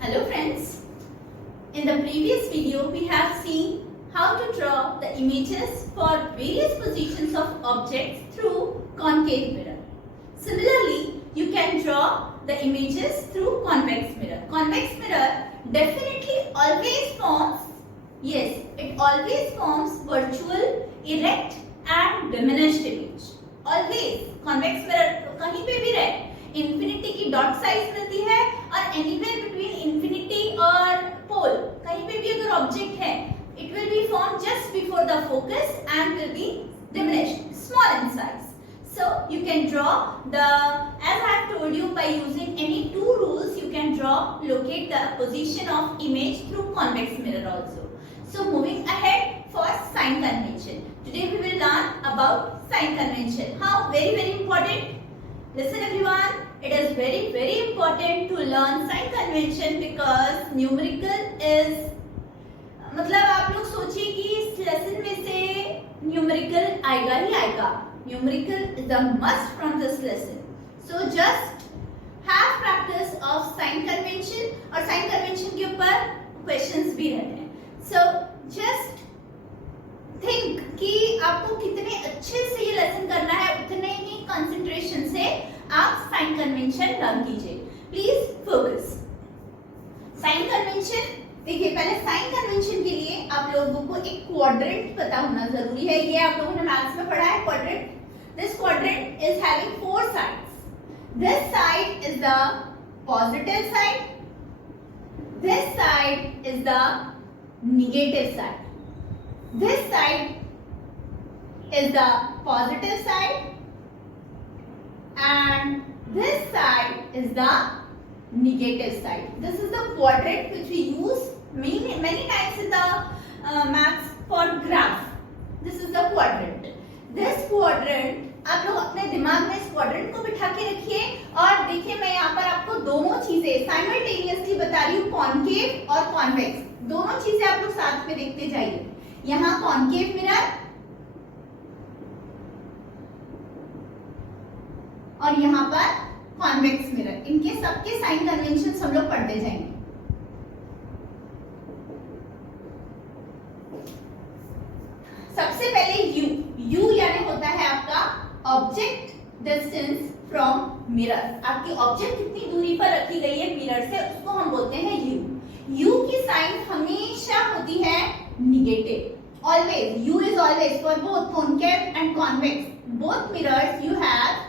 Hello friends, in the previous video we have seen how to draw the images for various positions of objects through concave mirror. Similarly, you can draw the images through convex mirror. Convex mirror definitely always forms, yes, it always forms virtual, erect and diminished image. Always convex mirror कहीं पे भी रहे, इंफिनिटी की dot size मिलती है और anywhere between infinity और पोल कहीं पे भी अगर ऑब्जेक्ट है it will be formed just before the focus and will be diminished, small in size. So you can draw the, as I have told you, by using any two rules you can draw, locate the position of image through convex mirror also. So moving ahead for sign convention. Today we will learn about sign convention. How? Very important. Listen everyone, it is very important to learn sign convention because numerical is, मतलब आप लोग सोचिए कि इस लेसन में से न्यूमेरिकल आएगा ही आएगा. Numerical is the must from this lesson. So just have practice of sine convention और साइन कन्वेंशन के ऊपर क्वेश्चंस भी रहते हैं. सो जस्ट थिंक कि आपको कितने अच्छे से ये लेसन करना है, उतने ही कंसंट्रेशन से आप साइन कन्वेंशन लर्न कीजिए. Please focus. साइन कन्वेंशन देखिए, पहले साइन कन्वेंशन के लिए आप लोगों को एक क्वाड्रेंट पता होना जरूरी है. ये आप लोगों ने मैथ्स में पढ़ा है quadrant. This quadrant is having four sides. This side is the positive side, this side is the negative side, this side is the positive side and this side is the negative side. This is the quadrant which we use many times in the maths for graph. This is the quadrant. This quadrant आप लोग अपने दिमाग में इस quadrant को बिठा के रखिए और देखिए मैं यहाँ पर आपको दोनों चीजें simultaneously बता रही हूँ, concave और convex. दोनों चीजें आप लोग साथ में देखते जाइए. यहाँ concave mirror और यहाँ पर कॉन्वेक्स मिरर. इनके सबके साइन कन्वेंशंस हम लोग पढ़ते जाएंगे. सबसे पहले यू यानी होता है आपका ऑब्जेक्ट डिस्टेंस फ्रॉम मिरर. आपकी ऑब्जेक्ट कितनी दूरी पर रखी गई है मिरर से, उसको हम बोलते हैं यू. यू की साइन हमेशा होती है negative. Always you is always for both concave and convex. Both mirrors you have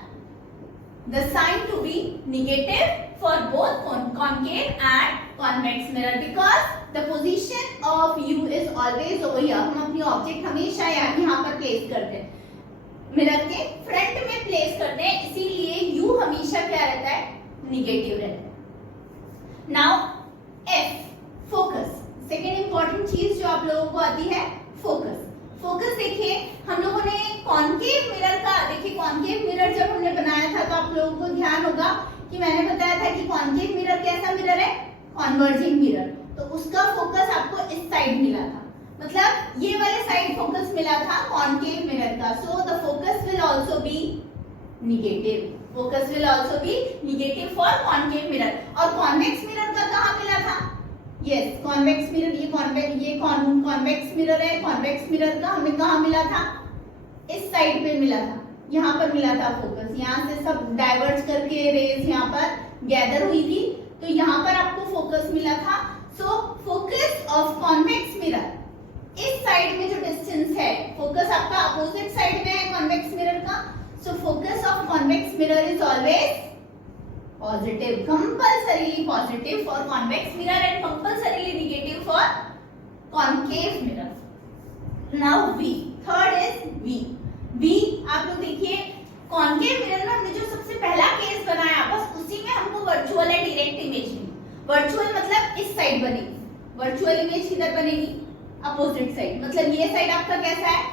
the sign to be negative for both concave and convex mirror because the position of u is always over here. हम अपनी ऑब्जेक्ट हमेशा यहाँ पर प्लेस करते हैं, मिरर के फ्रंट में प्लेस करते हैं, इसीलिए u हमेशा क्या रहता है, निगेटिव रहता है. Now f focus. Second important चीज जो आप लोगों को आती है फोकस. फोकस देखिए, हम लोगों ने कॉन्केव मिरर का, देखिए कॉन्केव मिरर जब हमने बनाया था तो आप लोगों को ध्यान होगा कि मैंने बताया था कि कॉन्केव मिरर कैसा मिरर है, कॉन्वर्जिंग मिरर. तो उसका फोकस आपको इस साइड मिला था, मतलब ये वाले साइड फोकस मिला था कॉन्केव मिरर का. So the focus will also be negative. Focus will also be negative for concave mirror. और कॉन्वेक्स मिरर का कहाँ मिला था, यस कॉन्वेक्स मिरर. ये कॉन्वेक्स मिरर है. कॉन्वेक्स मिरर का हमें कहाँ मिला था, इस साइड पे मिला था, यहाँ पर मिला था फोकस. यहाँ से सब डाइवर्ज करके रेज यहाँ पर गैदर हुई थी, तो यहाँ पर आपको फोकस मिला था. So focus of convex mirror इस साइड में जो डिस्टेंस है, फोकस आपका अपोजिट साइड में है कॉन्वेक्स मिरर का. So focus of convex mirror is always positive, compulsorily positive for convex mirror and compulsorily negative for concave mirror. Now V, third is V. V आप लोग देखिए, concave mirror में हमने जो सबसे पहला केस बनाया बस उसी में हमको वर्चुअल एंड डायरेक्ट इमेज मिली. वर्चुअल मतलब इस साइड बनेगी, वर्चुअल इमेज किधर बनेगी, अपोजिट साइड. मतलब ये साइड आपका कैसा है,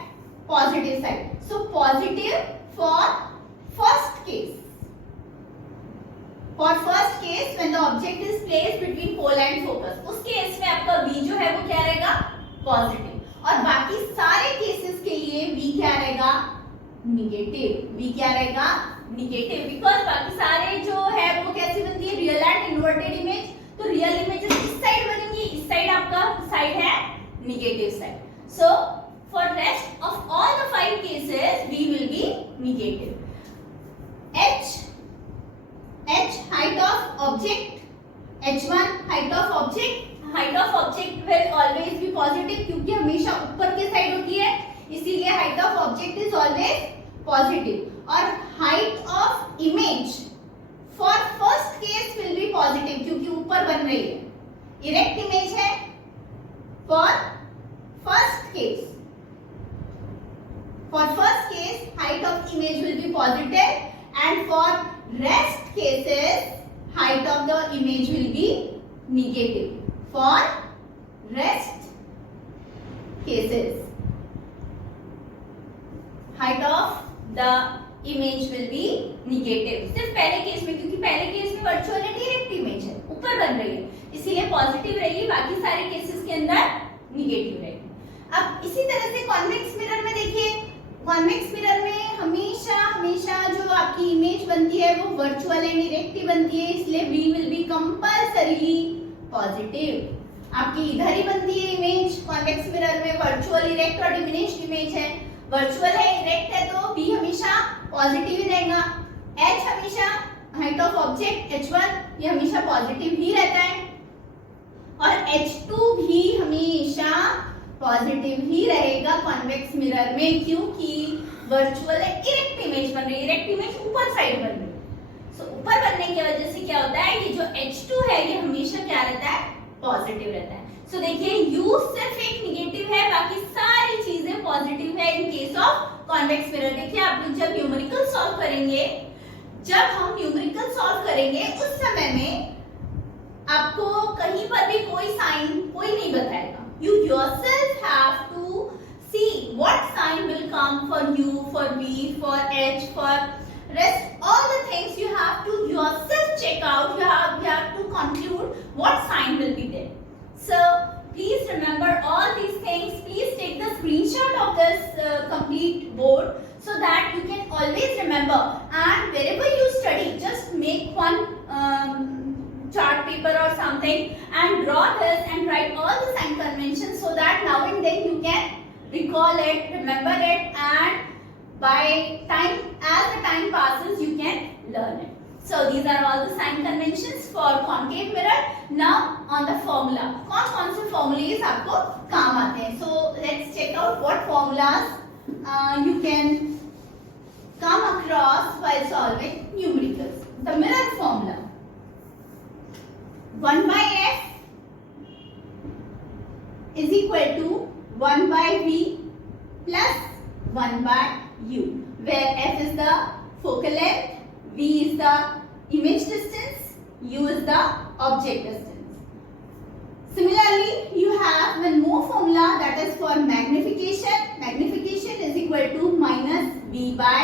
positive side. So positive for first case. For first case when the object is placed between pole and focus, उस केस में आपका V जो है वो क्या रहेगा, पॉजिटिव. और बाकी सारे केसेस के लिए V क्या रहेगा, निगेटिव. V क्या रहेगा, निगेटिव. बिकॉज बाकी सारे जो है वो कैसी बनती है, रियल एंड इन्वर्टेड इमेज. तो तो रियल इमेजेस इस साइड बनेंगी, इस साइड आपका साइड है negative side. So for rest of all the 5 cases we will be negative. h height of object, h1 height of object will always be positive क्योंकि हमेशा ऊपर के साइड होती है, इसीलिए height of object is always positive. और height of image for first case will be positive क्योंकि ऊपर बन रही है, erect image है. For first case height of image will be positive, and for rest cases height of the image will be negative. For rest cases height of the image will be negative. सिर्फ पहले केस में, क्योंकि पहले केस में virtual and direct image है, ऊपर बन रही है, इसीलिए पॉजिटिव रहेगी, बाकी सारे केसेस के अंदर नेगेटिव रहेगी. अब इसी तरह से कॉन्वेक्स मिरर में देखिए, कॉन्वेक्स मिरर में हमेशा जो आपकी इमेज बनती है वो वर्चुअल एंड डायरेक्ट ही बनती है, इसलिए we will be compulsorily positive. आपकी इधर ही बनती है इमेज कॉन्वेक्स मिरर में, वर्चुअल, डायरेक्ट और डिमिनिश्ड इमेज है. वर्चुअल है, डायरेक्ट है, तो बी हमेशा पॉजिटिव ही रहेगा. h हमेशा हाइट ऑफ ऑब्जेक्ट h1 ये हमेशा पॉजिटिव ही रहता है, और h2 भी हमेशा पॉजिटिव ही रहेगा कॉन्वेक्स मिरर में, क्योंकि वर्चुअल है, इरेक्ट इमेज बन रही है, इरेक्ट इमेज ऊपर साइड बन रही है. सो ऊपर बनने की वजह से क्या होता है, ये जो h2 है ये हमेशा क्या रहता है, पॉजिटिव रहता है. सो देखिए u सिर्फ एक नेगेटिव है, बाकी सारी चीजें पॉजिटिव है in case of convex mirror. देखिए आप लोग जब न्यूमेरिकल सॉल्व करेंगे, उस समय में आपको कहीं पर भी कोई साइन कोई नहीं बताएगा. You yourself have to see what sign will come for u, for v, for h, for rest. All the things you have to yourself check out. You have to conclude what sign will be there. So please remember all these things. Please take the screenshot of this complete board so that you can always remember. And wherever you study, just make one chart paper or something and draw this and write all the sign conventions so that now and then you can recall it, remember it, and as the time passes you can learn it. So these are all the sign conventions for concave mirror. Now on the formula, कौन से formulas आपको काम आते हैं. So let's check out what formulas you can come across while solving numericals. The mirror formula: 1 by f is equal to 1 by v plus 1 by u, where f is the focal length, v is the image distance, u is the object distance. Similarly, you have one more formula, that is for magnification. Magnification is equal to minus v by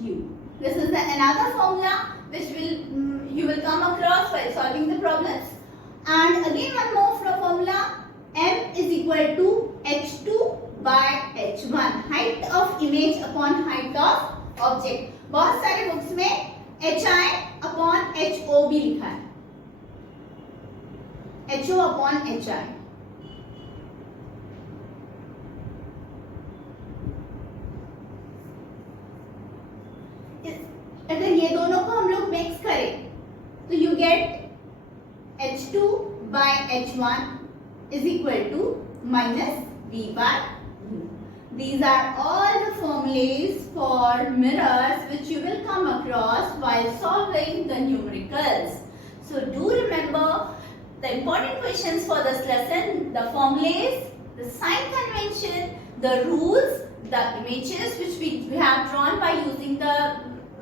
u. This is another formula which you will come across while solving the problems. And again one more formula, m is equal to h2 by h1, height of image upon height of object. बहुत सारे बुक्स में hi upon ho भी लिखा है, ho upon hi. अगर ये दोनों को हम लोग मिक्स करें तो you get h2 by h1 is equal to minus v by u. These are all the formulas for mirrors which you will come across while solving the numericals. So do remember the important questions for this lesson: the formulas, the sign convention, the rules, the images which we have drawn by using the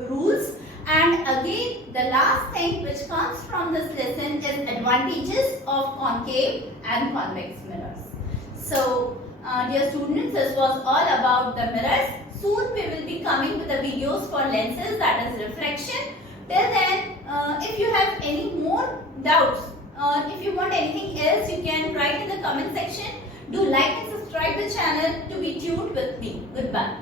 rules, and again the last thing which comes from this lesson is advantages of concave and convex mirrors. So dear students, this was all about the mirrors. Soon we will be coming with the videos for lenses, that is reflection. Till then, if you have any more doubts or if you want anything else, you can write in the comment section. Do like and subscribe the channel to be tuned with me. Goodbye.